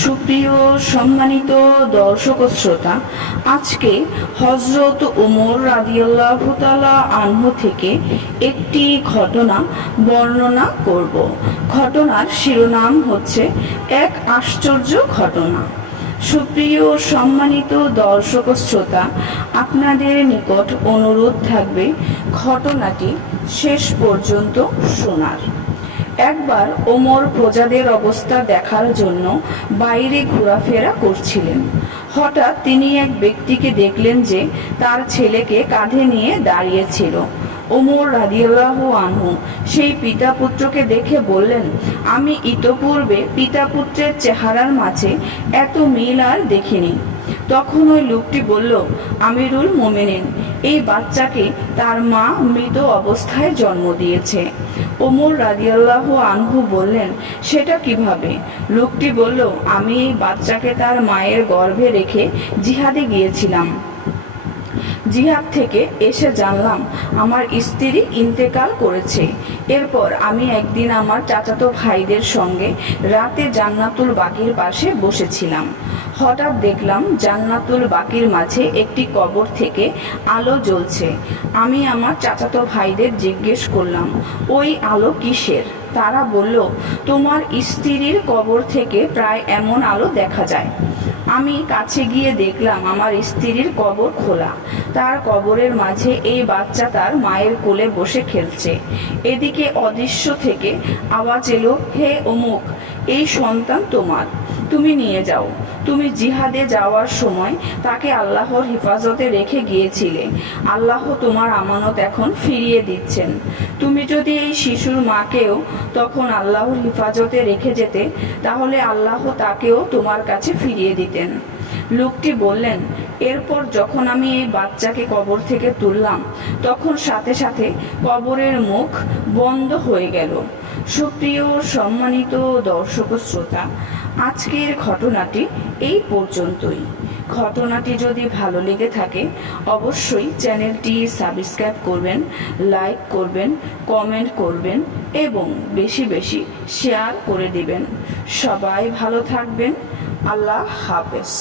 সুপ্রিয় সম্মানিত দর্শক শ্রোতা, আজকে হজরত উমর রাদিয়াল্লাহ তালা আনহু থেকে একটি ঘটনা বর্ণনা করব। ঘটনার শিরোনাম হচ্ছে এক আশ্চর্য ঘটনা। সুপ্রিয় সম্মানিত দর্শক শ্রোতা, আপনাদের নিকট অনুরোধ থাকবে ঘটনাটি শেষ পর্যন্ত শোনার। একবার ওমর প্রজাদের অবস্থা দেখার জন্য বাইরে ঘোরাফেরা করছিলেন। হঠাৎ তিনি এক ব্যক্তিকে দেখলেন যে তার ছেলেকে কাঁধে নিয়ে দাঁড়িয়েছিল। ওমর রাদিয়াল্লাহ আনহু সেই পিতা পুত্রকে দেখে বললেন, আমি ইতপূর্বে পিতা পুত্রের চেহারার মাঝে এত মিল আর দেখিনি। তখন ওই লোকটি বলল, আমিরুল মোমেনিন, এই বাচ্চাকে তার মা মৃত অবস্থায় জন্ম দিয়েছে। ওমর রাজিয়াল্লাহ আনহু বললেন, সেটা কীভাবে? লোকটি বলল, আমি এই বাচ্চাকে তার মায়ের গর্ভে রেখে জিহাদে গিয়েছিলাম। জিহাদ থেকে এসে জানলাম, আমার স্ত্রী ইন্তেকাল করেছে। এরপর আমি একদিন আমার চাচাতো ভাইদের সঙ্গে রাতে জান্নাতুল বাকির পাশে বসেছিলাম। হঠাৎ দেখলাম জান্নাতুল বাকির মাঝে একটি কবর থেকে আলো জ্বলছে। আমি আমার চাচাতো ভাইদের জিজ্ঞেস করলাম, ওই আলো কিসের? তারা বলল, তোমার স্ত্রীর কবর থেকে প্রায় এমন আলো দেখা যায়। আমি কাছে গিয়ে দেখলাম আমার স্ত্রীর কবর খোলা। তার কবরের মাঝে এই বাচ্চা তার মায়ের কোলে বসে খেলছে। এদিকে অদৃশ্য থেকে আওয়াজ এলো, হে অমুক, এই সন্তান তোমার। তুমি নিয়ে যাও। তুমি জিহাদে যাওয়ার সময় তাকে আল্লাহর হেফাজতে রেখে গিয়েছিলে। আল্লাহ তোমার আমানত এখন ফিরিয়ে দিচ্ছেন। তুমি যদি এই শিশুর মাকেও তখন আল্লাহর হেফাজতে রেখে যেতে, তাহলে আল্লাহ তাকেও তোমার কাছে ফিরিয়ে দিতেন। লোকটি বললেন এরপর যখন আমি এই বাচ্চাকে কবর থেকে তুললাম, তখন সাথে সাথে কবরের মুখ বন্ধ হয়ে গেল। সুপ্রিয় সম্মানিত দর্শক শ্রোতা, আজকের ঘটনাটি এই পর্যন্তই। ঘটনাটি যদি ভালো লেগে থাকে, অবশ্যই চ্যানেলটি সাবস্ক্রাইব করবেন, লাইক করবেন, কমেন্ট করবেন এবং বেশি বেশি শেয়ার করে দিবেন। সবাই ভালো থাকবেন। আল্লাহ হাফেজ।